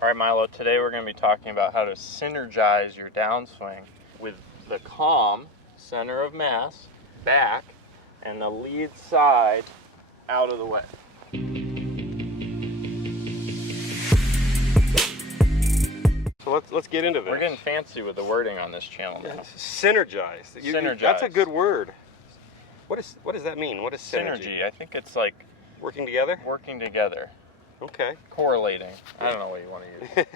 All right, Milo, today we're going to be talking about how to synergize your downswing with the calm center of mass back and the lead side out of the way. So let's get into this. We're getting fancy with the wording on this channel now. Synergize. Synergize. That's a good word. What does that mean? What is synergy? Synergy. I think it's like Working together? working together, Okay. correlating. I don't know what you want to use.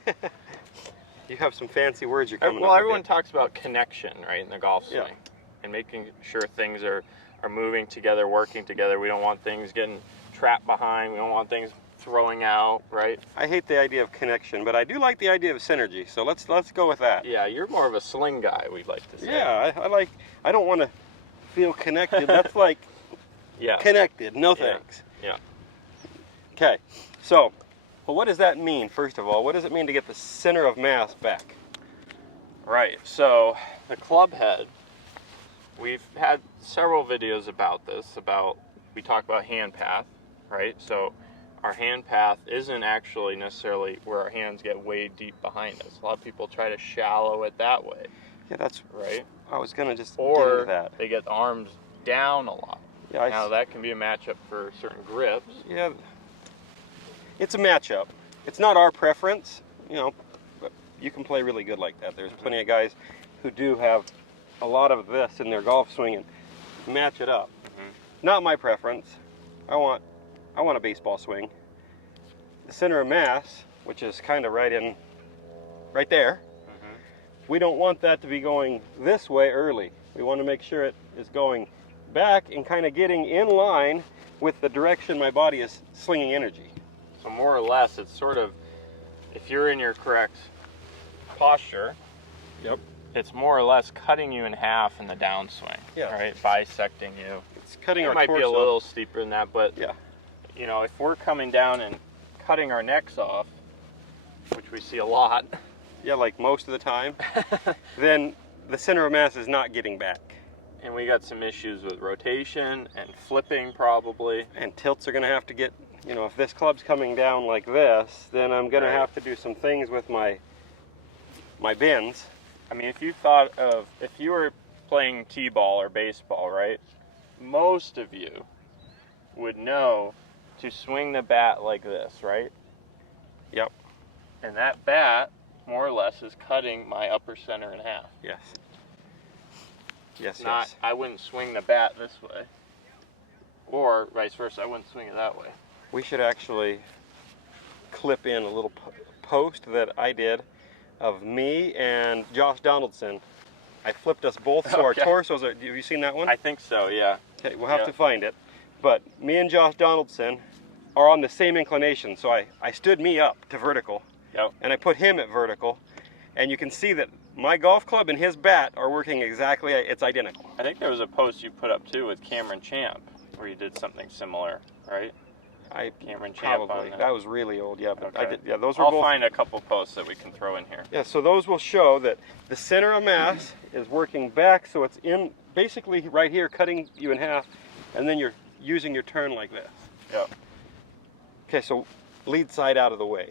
You have some fancy words you're coming up Well, with. everyone talks about connection, right, in the golf swing, Yeah. and making sure things are moving together, working together. We don't want things getting trapped behind. We don't want things throwing out, right? I hate the idea of connection, but I do like the idea of synergy. So let's go with that. Yeah, you're more of a sling guy, we'd like to say. Yeah, I don't want to feel connected. That's like Yeah. connected. No Yeah. thanks. Yeah. Okay. So, well, what does that mean? First of all, what does it mean to get the center of mass back? Right. So the club head, we've had several videos about this. We talk about hand path, right? So our hand path isn't actually necessarily where our hands get way deep behind us. A lot of people try to shallow it that way. Yeah, that's right. I was gonna just get Or into that. they get the arms down a lot. Yeah, Now that can be a matchup for certain grips. Yeah, it's a matchup. It's not our preference, but you can play really good like that. There's plenty of guys who do have a lot of this in their golf swing and match it up. Not my preference. I want a baseball swing. The center of mass, which is kind of right there. We don't want that to be going this way early. We want to make sure it is going back and kind of getting in line with the direction my body is slinging energy. So more or less, it's sort of, if you're in your correct posture, Yep. it's more or less cutting you in half in the downswing, Yes. right? Bisecting you. It's cutting It our might torso. be a little steeper than that, but Yeah. if we're coming down and cutting our necks off, which we see a lot, Yeah, like most of the time, then the center of mass is not getting back. and we got some issues with rotation and flipping probably. And tilts are going to have to get, if this club's coming down like this, then I'm going Right. to have to do some things with my bends. I mean, if you were playing t-ball or baseball, right? Most of you would know to swing the bat like this, right? Yep. And that bat, more or less, is cutting my upper center in half. Yes. Yes, Not, yes. I wouldn't swing the bat this way. Or vice versa, I wouldn't swing it that way. We should actually clip in a little post that I did of me and Josh Donaldson. I flipped us both so our Okay. torsos are, have you seen that one? I think so, yeah. Okay, we'll have Yeah. to find it. But me and Josh Donaldson are on the same inclination. So I stood me up to vertical. Yep. And I put him at vertical. And you can see that my golf club and his bat are working exactly, it's identical. I think there was a post you put up too with Cameron Champ where you did something similar, right? Cameron Champ Probably. on that was really old, yeah. But I Okay. did, yeah, those were I'll both. find a couple posts that we can throw in here. Yeah, so those will show that the center of mass is working back, so it's in basically right here, cutting you in half, and then you're using your turn like this. Yep. Okay, so lead side out of the way.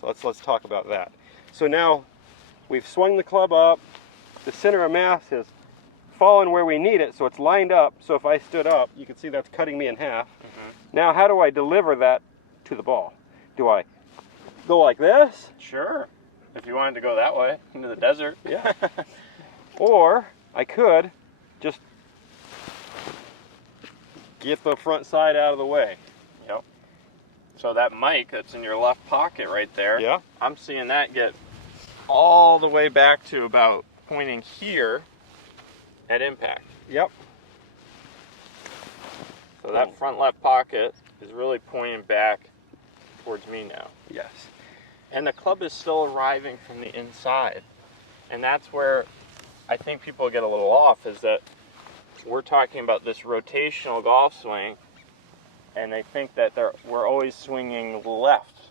So let's talk about that. So now we've swung the club up. The center of mass has fallen where we need it, so it's lined up. So if I stood up, you can see that's cutting me in half. Now, how do I deliver that to the ball? Do I go like this? Sure. If you wanted to go that way, into the desert. Yeah. Or I could just get the front side out of the way. Yep. So that mic that's in your left pocket right there, Yeah. I'm seeing that get all the way back to about pointing here at impact. Yep. So that front left pocket is really pointing back towards me now. Yes. And the club is still arriving from the inside. And that's where I think people get a little off, is that we're talking about this rotational golf swing, and they think that we're always swinging left,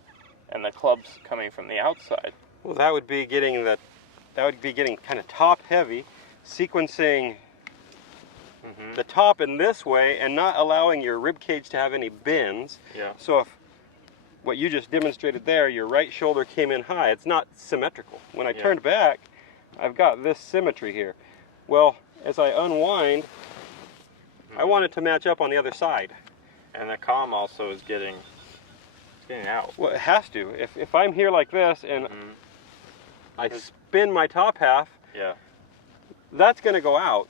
and the club's coming from the outside. Well, that would be getting kind of top heavy, sequencing the top in this way and not allowing your rib cage to have any bends. Yeah. So what you just demonstrated there, your right shoulder came in high. It's not symmetrical. When I Yeah. turned back, I've got this symmetry here. Well, as I unwind, I want it to match up on the other side. And the comm also is getting out. Well, it has to. If I'm here like this and I spin my top half, Yeah. that's going to go out.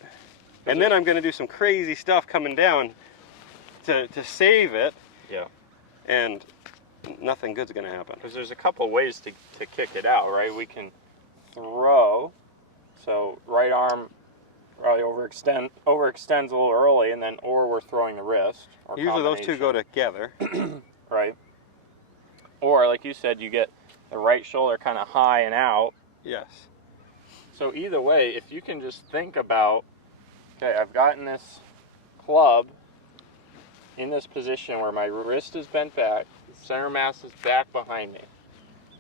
And then I'm going to do some crazy stuff coming down to save it. Yeah. And nothing good's going to happen. Because there's a couple ways to kick it out, right? We can throw, so right arm probably overextends a little early, and then or we're throwing the wrist. Or usually those two go together. Right. Or like you said, you get the right shoulder kind of high and out. Yes. So either way, if you can just think about, okay, I've gotten this club in this position where my wrist is bent back, the center mass is back behind me,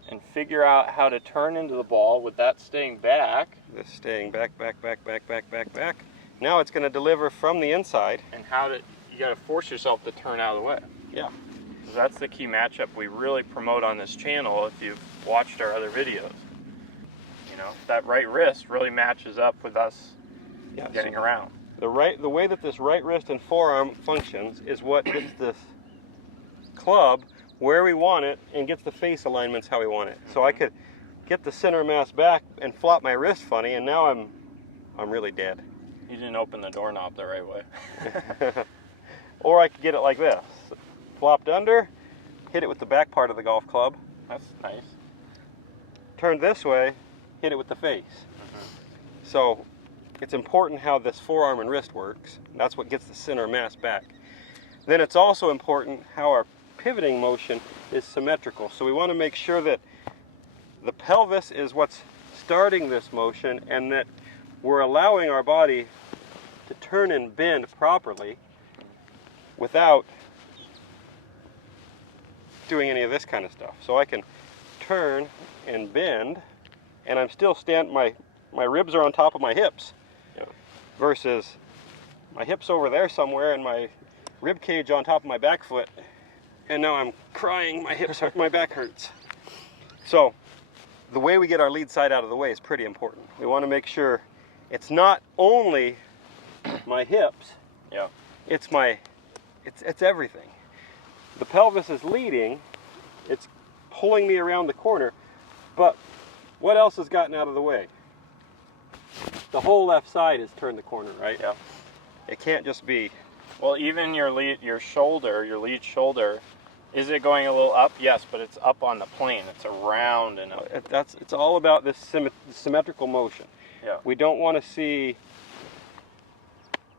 and figure out how to turn into the ball with that staying back. This staying back. Now it's going to deliver from the inside. And you got to force yourself to turn out of the way. Yeah. So that's the key matchup we really promote on this channel if you've watched our other videos. You know, that right wrist really matches up with us getting around. The way that this right wrist and forearm functions is what gets this club where we want it and gets the face alignments how we want it. So I could get the center mass back and flop my wrist funny, and now I'm really dead. You didn't open the doorknob the right way. Or I could get it like this. Flopped under, hit it with the back part of the golf club. That's nice. Turned this way, hit it with the face. So it's important how this forearm and wrist works. That's what gets the center mass back. Then it's also important how our pivoting motion is symmetrical. So we want to make sure that the pelvis is what's starting this motion and that we're allowing our body to turn and bend properly without doing any of this kind of stuff. So I can turn and bend, and I'm still my ribs are on top of my hips. Yep. Versus my hips over there somewhere and my rib cage on top of my back foot, and now I'm crying, my hips hurt, my back hurts. So the way we get our lead side out of the way is pretty important. We want to make sure it's not only my hips, it's everything. The pelvis is leading, it's pulling me around the corner, but what else has gotten out of the way? The whole left side is turned the corner, right? Yeah. It can't just be. Well, even your lead shoulder, is it going a little up? Yes, but it's up on the plane. It's around and up. It's all about this symmetrical motion. Yeah. We don't want to see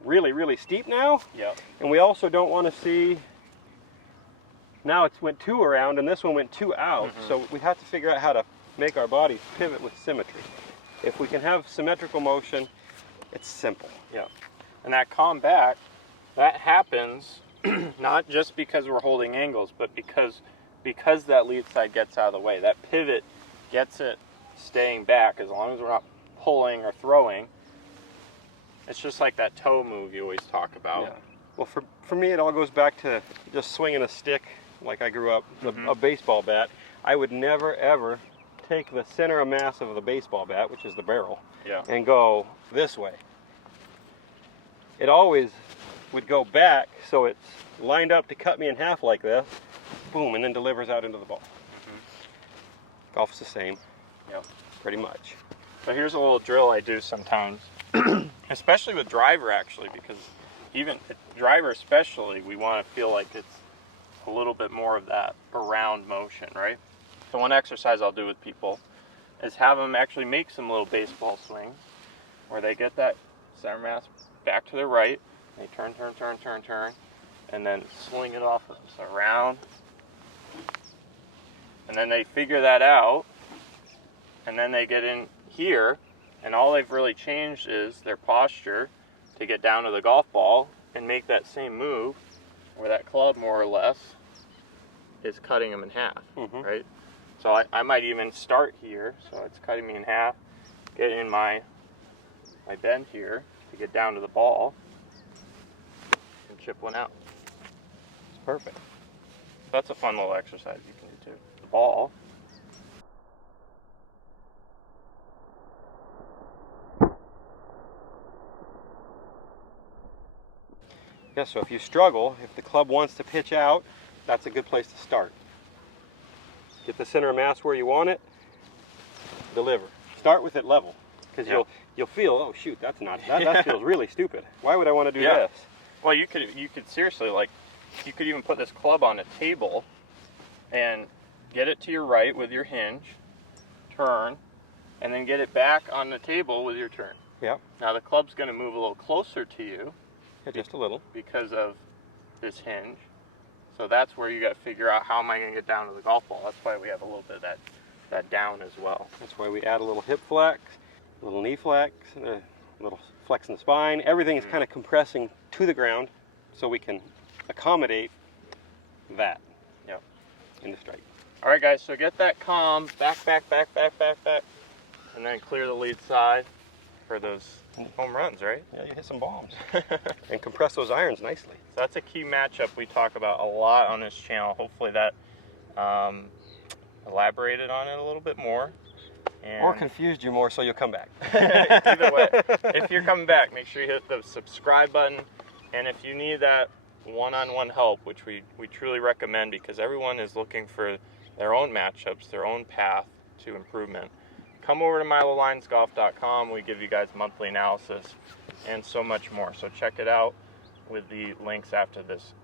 really, really steep now. Yeah. And we also don't want to see, now it went two around and this one went two out. So we have to figure out how to make our bodies pivot with symmetry. If we can have symmetrical motion, it's simple. Yeah. And that calm back, that happens not just because we're holding angles, but because that lead side gets out of the way. That pivot gets it staying back as long as we're not pulling or throwing. It's just like that toe move you always talk about. Yeah. Well, for me, it all goes back to just swinging a stick like I grew up, a baseball bat. I would never, ever take the center of mass of the baseball bat, which is the barrel, and go this way. It always would go back so it's lined up to cut me in half like this, boom, and then delivers out into the ball. Golf's the same, pretty much. So here's a little drill I do sometimes, especially with driver actually, because even driver especially, we want to feel like it's a little bit more of that around motion, right? So one exercise I'll do with people is have them actually make some little baseball swings where they get that center mass back to the right, they turn, and then swing it off around, and then they figure that out, and then they get in here, and all they've really changed is their posture to get down to the golf ball and make that same move where that club more or less is cutting them in half, right? So I might even start here, so it's cutting me in half, get in my bend here to get down to the ball, and chip one out. It's perfect. That's a fun little exercise you can ball. Yeah, so if you struggle, if the club wants to pitch out, that's a good place to start. Get the center of mass where you want it, deliver. Start with it level, because you'll feel, oh shoot, that feels really stupid. Why would I want to do this? Well, you could seriously, like, you could even put this club on a table and get it to your right with your hinge, turn, and then get it back on the table with your turn. Yeah. Now the club's going to move a little closer to you. Yeah, just a little. Because of this hinge. So that's where you got to figure out, how am I going to get down to the golf ball? That's why we have a little bit of that down as well. That's why we add a little hip flex, a little knee flex, a little flex in the spine. Everything is kind of compressing to the ground so we can accommodate that in the strike. All right, guys, so get that calm, back, and then clear the lead side for those home runs, right? Yeah, you hit some bombs. And compress those irons nicely. So that's a key matchup we talk about a lot on this channel. Hopefully that elaborated on it a little bit more. And or confused you more so you'll come back. Either way, if you're coming back, make sure you hit the subscribe button. And if you need that one-on-one help, which we truly recommend, because everyone is looking for their own matchups, their own path to improvement, come over to milolionsgolf.com. We give you guys monthly analysis and so much more. So check it out with the links after this